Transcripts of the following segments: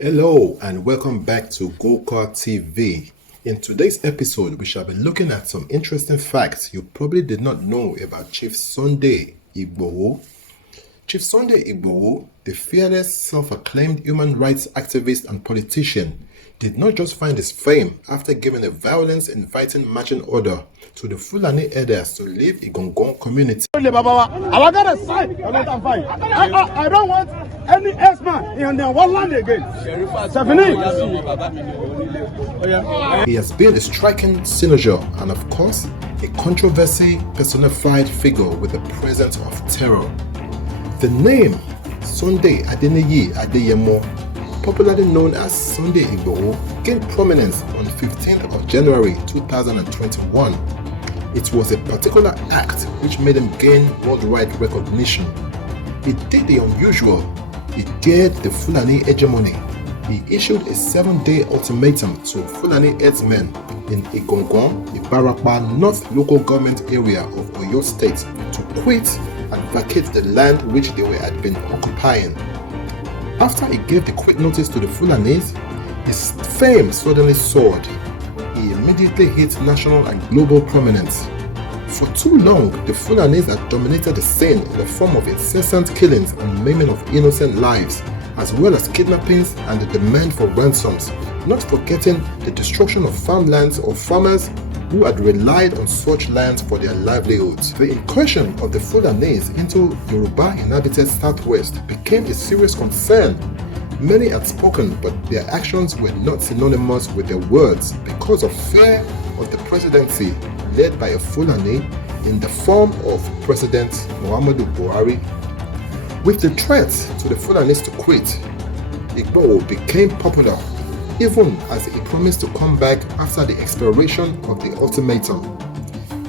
Hello and welcome back to Gokar TV. In today's episode, we shall be looking at some interesting facts you probably did not know about Chief Sunday Igboho. Chief Sunday Igboho, the fearless, self-acclaimed human rights activist and politician, did not just find his fame after giving a violence-inviting marching order to the Fulani herders to leave Igongon community. I don't want any S-man in the one land again. He has been a striking senator and, of course, a controversy personified figure with the presence of terror. The name Sunday Adeniyi Adeyemo, popularly known as Sunday Igboho, gained prominence on 15th of January 2021. It was a particular act which made him gain worldwide recognition. He did the unusual. He dared the Fulani hegemony. He issued a 7-day ultimatum to Fulani herdsmen in Igongon, Ibarapa North local government area of Oyo State to quit and vacate the land which they had been occupying. After he gave the quit notice to the Fulanis, his fame suddenly soared. He immediately hit national and global prominence. For too long, the Fulanis had dominated the scene in the form of incessant killings and maiming of innocent lives, as well as kidnappings and the demand for ransoms, not forgetting the destruction of farmlands of farmers who had relied on such lands for their livelihoods. The incursion of the Fulanis into Yoruba-inhabited Southwest became a serious concern. Many had spoken, but their actions were not synonymous with their words because of fear of the presidency led by a Fulani in the form of President Muhammadu Buhari. With the threat to the Fulanis to quit, Igboho became popular, even as he promised to come back after the expiration of the ultimatum.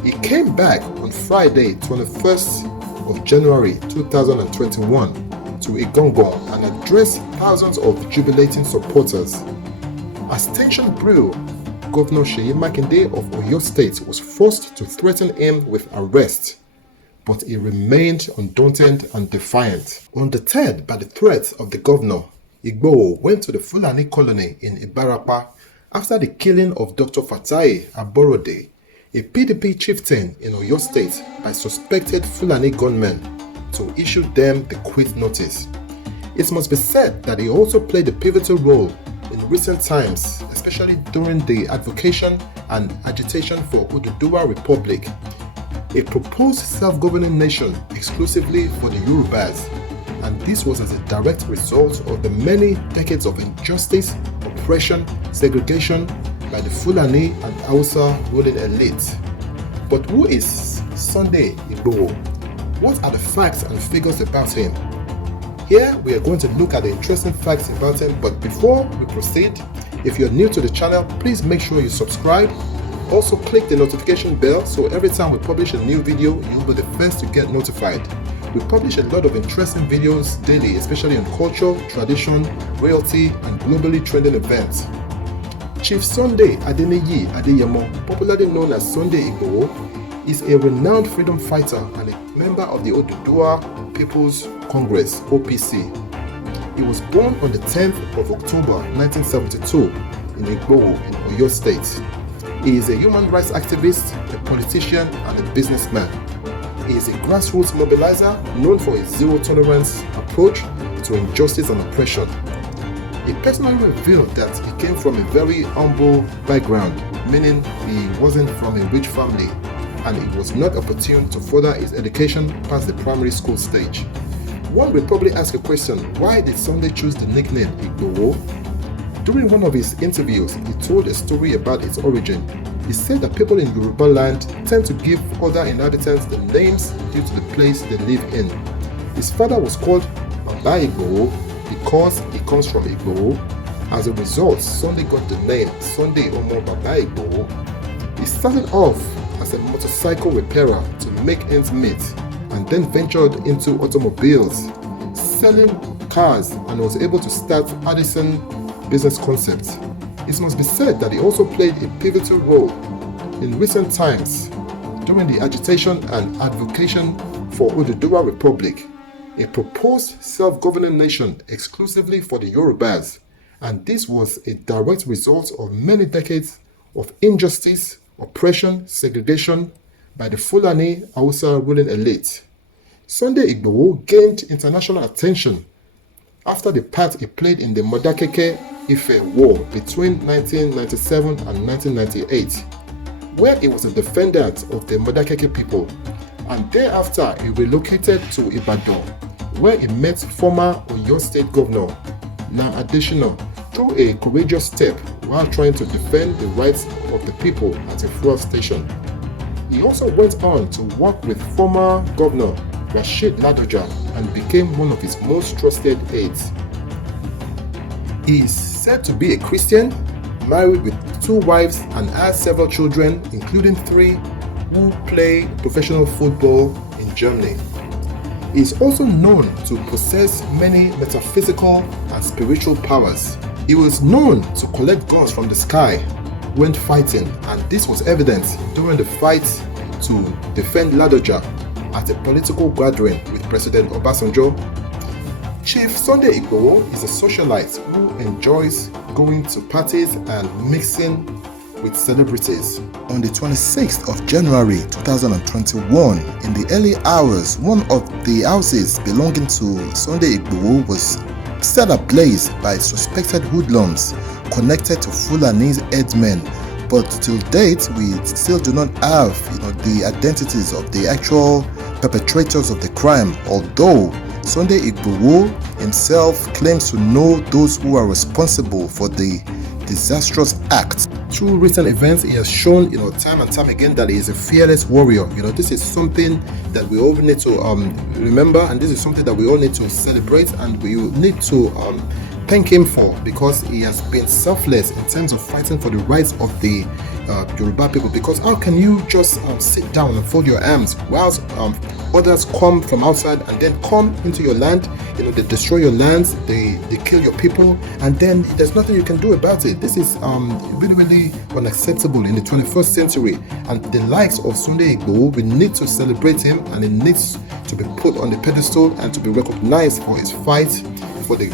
He came back on Friday, 21st of January 2021 to Igongon and addressed thousands of jubilating supporters. As tension grew, Governor Seyi Makinde of Oyo State was forced to threaten him with arrest, but he remained undaunted and defiant. Undeterred by the threats of the governor, Igboho went to the Fulani colony in Ibarapa after the killing of Dr. Fatai Aborode, a PDP chieftain in Oyo State, by suspected Fulani gunmen, to issue them the quit notice. It must be said that he also played a pivotal role in recent times, especially during the advocation and agitation for Oduduwa Republic, a proposed self-governing nation exclusively for the Yorubas, and this was as a direct result of the many decades of injustice, oppression, segregation by the Fulani and Hausa ruling elite. But who is Sunday Igboho? What are the facts and figures about him? Here we are going to look at the interesting facts about him, but before we proceed, if you're new to the channel, please make sure you subscribe. Also click the notification bell so every time we publish a new video, you'll be the first to get notified. We publish a lot of interesting videos daily, especially on culture, tradition, royalty, and globally trending events. Chief Sunday Adeniyi Adeyemo, popularly known as Sunday Igboho, is a renowned freedom fighter and a member of the Oduduwa People's Congress (OPC). He was born on the 10th of October 1972 in Igboho in Oyo State. He is a human rights activist, a politician, and a businessman. He is a grassroots mobilizer known for his zero-tolerance approach to injustice and oppression. He personally revealed that he came from a very humble background, meaning he wasn't from a rich family, and he was not opportune to further his education past the primary school stage. One will probably ask a question, why did Sunday choose the nickname Igboho? During one of his interviews, he told a story about its origin. He said that people in Yoruba land tend to give other inhabitants the names due to the place they live in. His father was called Baba Igboho because he comes from Igboho. As a result, Sunday got the name Sunday Omo Baba Igboho. He started off as a motorcycle repairer to make ends meet, and then ventured into automobiles, selling cars, and was able to start Addison business concepts. It must be said that he also played a pivotal role in recent times during the agitation and advocacy for Oduduwa Republic, a proposed self-governing nation exclusively for the Yorubas, And this was a direct result of many decades of injustice, oppression, segregation by the Fulani Hausa ruling elite. Sunday Igboho gained international attention after the part he played in the Modakeke-Ife War between 1997 and 1998, where he was a defendant of the Modakeke people, and thereafter he relocated to Ibadan, where he met former Oyo State Governor Nam Adesina through a courageous step while trying to defend the rights of the people at a fuel station. He also went on to work with former Governor Rashid Ladoja and became one of his most trusted aides. He is said to be a Christian, married with 2 wives and has several children, including 3 who play professional football in Germany. He is also known to possess many metaphysical and spiritual powers. He was known to collect guns from the sky when fighting, and this was evident during the fight to defend Ladoja at a political gathering with President Obasanjo. Chief Sunday Igboho is a socialite who enjoys going to parties and mixing with celebrities. On the 26th of January 2021, in the early hours, one of the houses belonging to Sunday Igboho was set ablaze by suspected hoodlums connected to Fulani's headsmen. But till date, we still do not have the identities of the actual perpetrators of the crime, although Sunday Igboho himself claims to know those who are responsible for the disastrous act. Through recent events, he has shown time and time again that he is a fearless warrior. This is something that we all need to remember, and this is something that we all need to celebrate, and we need to thank him for, because he has been selfless in terms of fighting for the rights of the Yoruba people. Because how can you just sit down and fold your arms whilst others come from outside and then come into your land? They destroy your lands, they kill your people, and then there's nothing you can do about it. This is really, really unacceptable in the 21st century. And the likes of Sunday Igboho, we need to celebrate him, and he needs to be put on the pedestal and to be recognized for his fight for the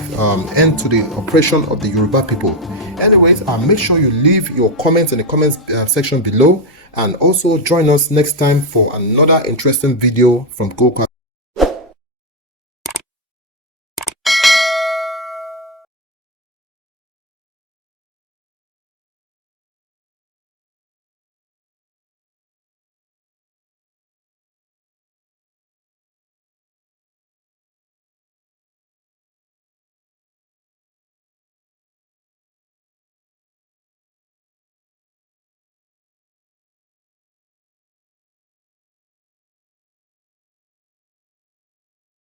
end to the oppression of the Yoruba people. Anyways, make sure you leave your comments in the comments section below, and also join us next time for another interesting video from Go Class.